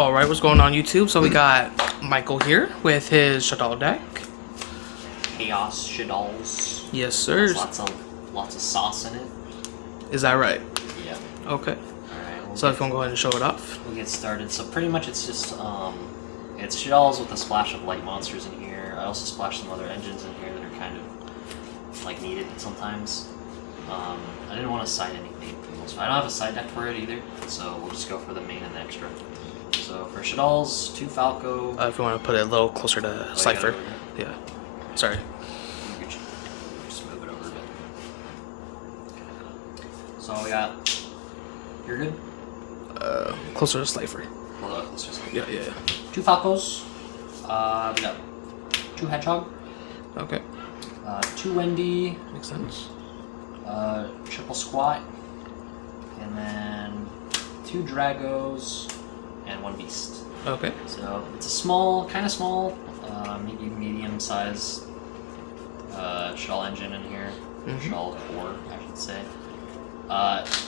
Alright, what's going on YouTube? So we got Michael here with his shaddoll deck. Chaos shaddolls. Yes, sir. Lots of sauce in it. Is that right? Yeah. Okay. Alright. So if you want to go ahead and show it off. We'll get started. So pretty much it's just it's shaddolls with a splash of light monsters in here. I also splashed some other engines in here that are kind of like needed sometimes. I didn't want to side anything for the most part. I don't have a side deck for it either, so we'll just go for the main and the extra. So for shaddolls, 2 Falco. If you want to put it a little closer to Cypher. Yeah. Sorry. Just move it over a bit. So we got. You're good? Closer to Cypher. Hold on, let's just. Yeah. 2 Falcos. We got 2 Hedgehog. Okay. 2 Wendy. Makes sense. Triple Squat. And then 2 Dragos. And 1 Beast. Okay. So it's a small, kind of small, maybe medium-sized shell engine in here. Shell core, I should say.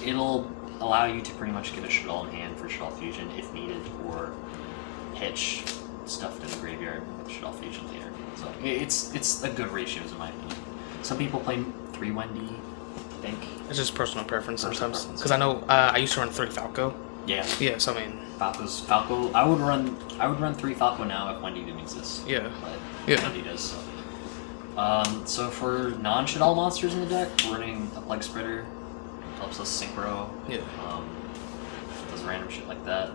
It'll allow you to pretty much get a shell in hand for shell fusion if needed, or pitch stuffed in the graveyard with shell fusion later. So it's a good ratios in my opinion. Some people play 3 Wendy, I think. It's just personal preference sometimes. Because I know I used to run 3 Falco. Yeah. Yeah, so I mean. Falco. I would run 3 Falco now if Wendy didn't exist. Yeah. But Wendy does. So for non-shaddoll monsters in the deck, we're running a Plague Spreader. Helps us synchro. Yeah. Does random shit like that.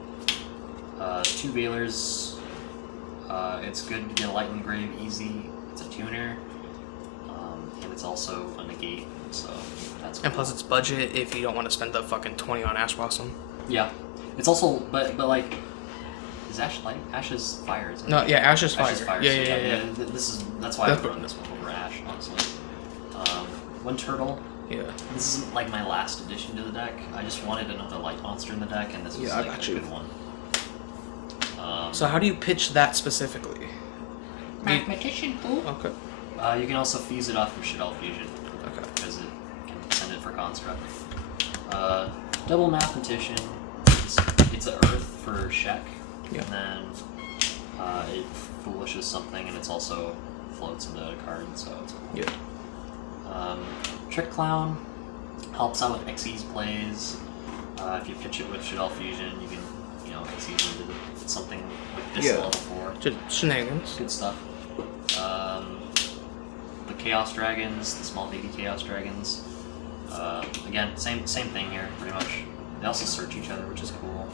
2 Veilers. It's good to get a light in the grave easy. It's a tuner. And it's also a negate, so that's cool. And plus it's budget if you don't want to spend the fucking 20 on Ash Blossom. Yeah. It's also, but like, is Ash light? Ash is fire, isn't it? No, yeah, Ash is fire. Ash is fire. Yeah. That's why I would run this one over Ash, honestly. 1 Turtle. Yeah. This isn't like my last addition to the deck. I just wanted another light monster in the deck, and this was like a good one. So how do you pitch that specifically? Mathematician, fool. Okay. You can also fuse it off from Shaddoll Fusion. Okay. Because it can send it for construct. Double Mathematician. It's an Earth for Shek. Yeah. And then it foolishes something, and it's also floats into a card, so it's cool. Yeah. Trick Clown helps out with Xyz plays. If you pitch it with Shaddoll Fusion, you can, Xyz into something with this level 4. Shenanigans. Good stuff. The Chaos Dragons, the small baby Chaos Dragons. Again, same thing here, pretty much. They also search each other, which is cool.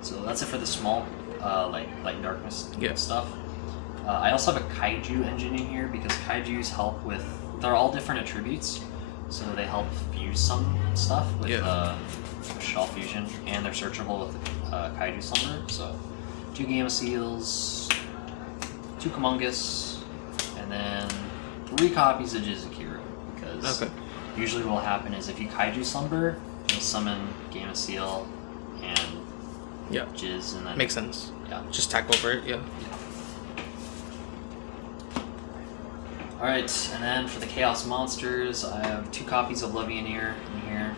So that's it for the small, light and darkness stuff. I also have a Kaiju engine in here because Kaijus help with. They're all different attributes, so they help fuse some stuff with Shell Fusion, and they're searchable with Kaiju Slumber. So 2 Gamma Seals, 2 Kumongus, and then 3 copies of Jizukiro, because usually what will happen is if you Kaiju Slumber, you'll summon Gamma Seal and Jizz, and then makes sense. Yeah. Just tack over it. Yeah. Alright, and then for the Chaos Monsters, I have 2 copies of Levianeer in here.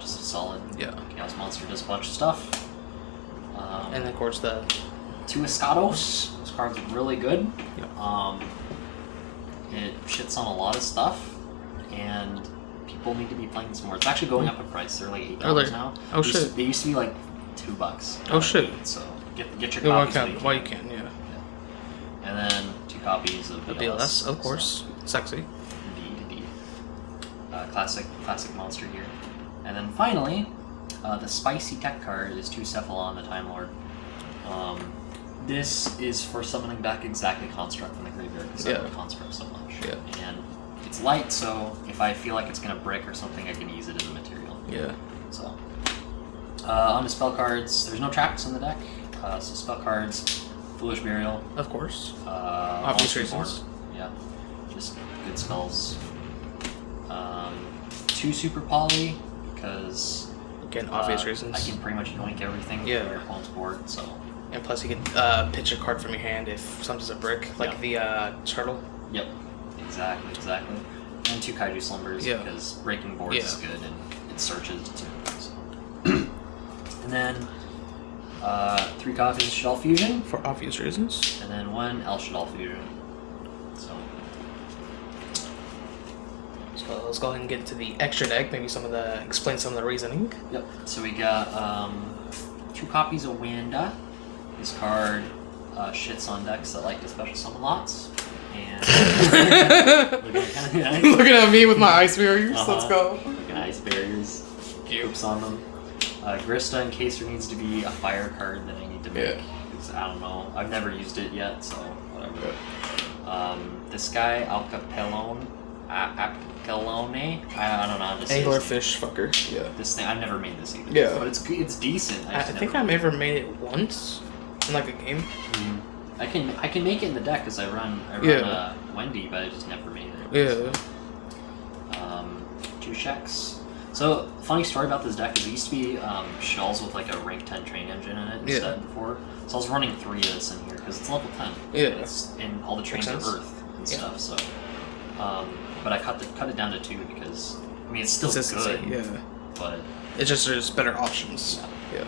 Just a solid Chaos Monster, does a bunch of stuff. And then of course the 2 Escados. This card's really good. Yeah. It shits on a lot of stuff, and people need to be playing this more. It's actually going up in price. They're like $8 now. Oh shit! They used to be like $2. Oh shit! So get your copies. While you can, yeah. And then 2 copies of BLS, of course. Sexy. Indeed. Classic monster here. And then finally, the spicy tech card is 2 Cephalon, the Time Lord. This is for summoning back exactly Construct from the graveyard, because I love Construct so much. Yeah. And it's light, so if I feel like it's going to break or something, I can use it as a material. Yeah. So, on to spell cards, there's no traps in the deck. So spell cards, Foolish Burial. Of course. Obvious reasons. Yeah. Just good spells. 2 Super Poly, because again, obvious reasons. I can pretty much yoink everything from your opponent's board, so. And plus, you can pitch a card from your hand if something's a brick, like the turtle. Yep, exactly. And 2 Kaiju Slumbers, because breaking boards is good, and it searches too. So. And then 3 copies of Shaddoll Fusion. For obvious reasons. And then 1 El Shaddoll Fusion. So let's go ahead and get into the extra deck. Maybe explain some of the reasoning. Yep. So we got 2 copies of Wanda. This card shits on decks that like to special summon lots. And looking at me with my ice barriers. Let's go. Looking at ice barriers. Oops on them. Grista, in case there needs to be a fire card that I need to make. Because I don't know. I've never used it yet, so whatever. This guy, Alcapellone. I don't know how to say Anglerfish fucker. Yeah. This thing, I've never made this either. Yeah. But it's decent. I think I ever made it once in like a game. Mm-hmm. I can make it in the deck because I run Wendy, but I just never made it. Yeah. So, 2 checks. So funny story about this deck is it used to be shells with like a rank 10 train engine in it instead before. So I was running 3 of this in here because it's level 10. Yeah. And all the trains are Earth and stuff. So. But I cut it down to 2 because I mean it's still good. Yeah. But it's just there's better options. Yeah.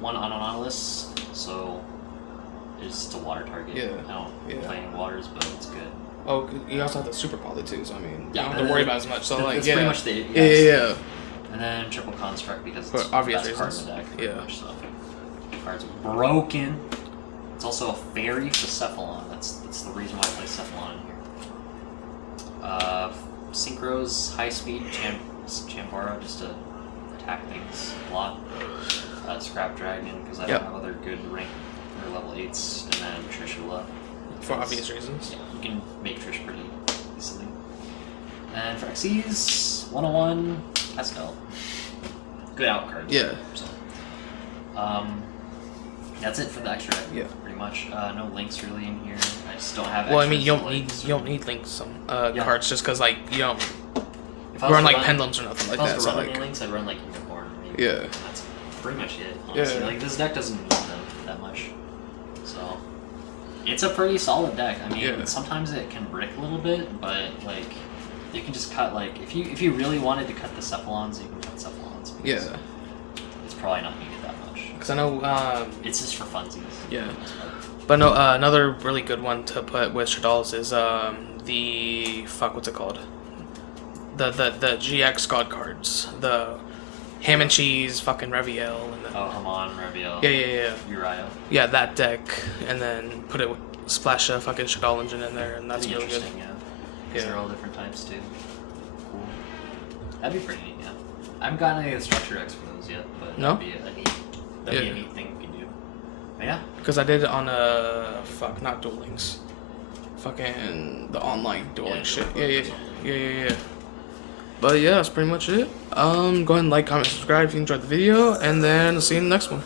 1 on Nautilus, so it's just a water target. Yeah. I don't play any waters, but it's good. Oh, you also have the super poly too, so I mean, you don't have to worry about as much. So like, that's pretty much the yeah. And then triple construct because for it's obvious the best card in reasons. the deck. Yeah. Much, so cards are broken. It's also a fairy for Cephalon. That's the reason why I play Cephalon in here. Synchros, high speed, Chambara just to attack things a lot. Scrap Dragon because I don't have other good rank or level 8s, and then Trishula. For obvious reasons. Yeah, you can make Trish pretty easily. And for Xyz, 101, Pastel. Good out card. Yeah. So, that's it for the extra deck. Yeah. Pretty much. No links really in here. I just don't have. Well, I mean, you links. don't need links cards just because like you don't If run like pendulums or nothing like that. If I was So to run like, any links, I'd run like Unicorn. Maybe. Yeah. And that's pretty much it. Honestly. Yeah. Like this deck doesn't need them that much. So it's a pretty solid deck. I mean, sometimes it can brick a little bit, but like you can just cut like if you really wanted to cut the Cephalons, you can cut Cephalons. Yeah. It's probably not needed that much. Because I know. It's just for funsies. Yeah. But no, another really good one to put with Shaddolls is what's it called? The GX God cards, the ham and cheese fucking Reviel and then Hamon, Reviel. Yeah. Uriah. Yeah, that deck, and then splash a fucking Shaddoll engine in there, and that's really good. Yeah. They're all different types too. Cool. That'd be pretty neat. Yeah. I haven't gotten any of the structure decks for those yet, but that'd be a neat thing you can do. But yeah. Because I did it on not Duel Links. Fucking the online Duel Links shit. Yeah. But yeah, that's pretty much it. Go ahead and like, comment, subscribe if you enjoyed the video, and then see you in the next one.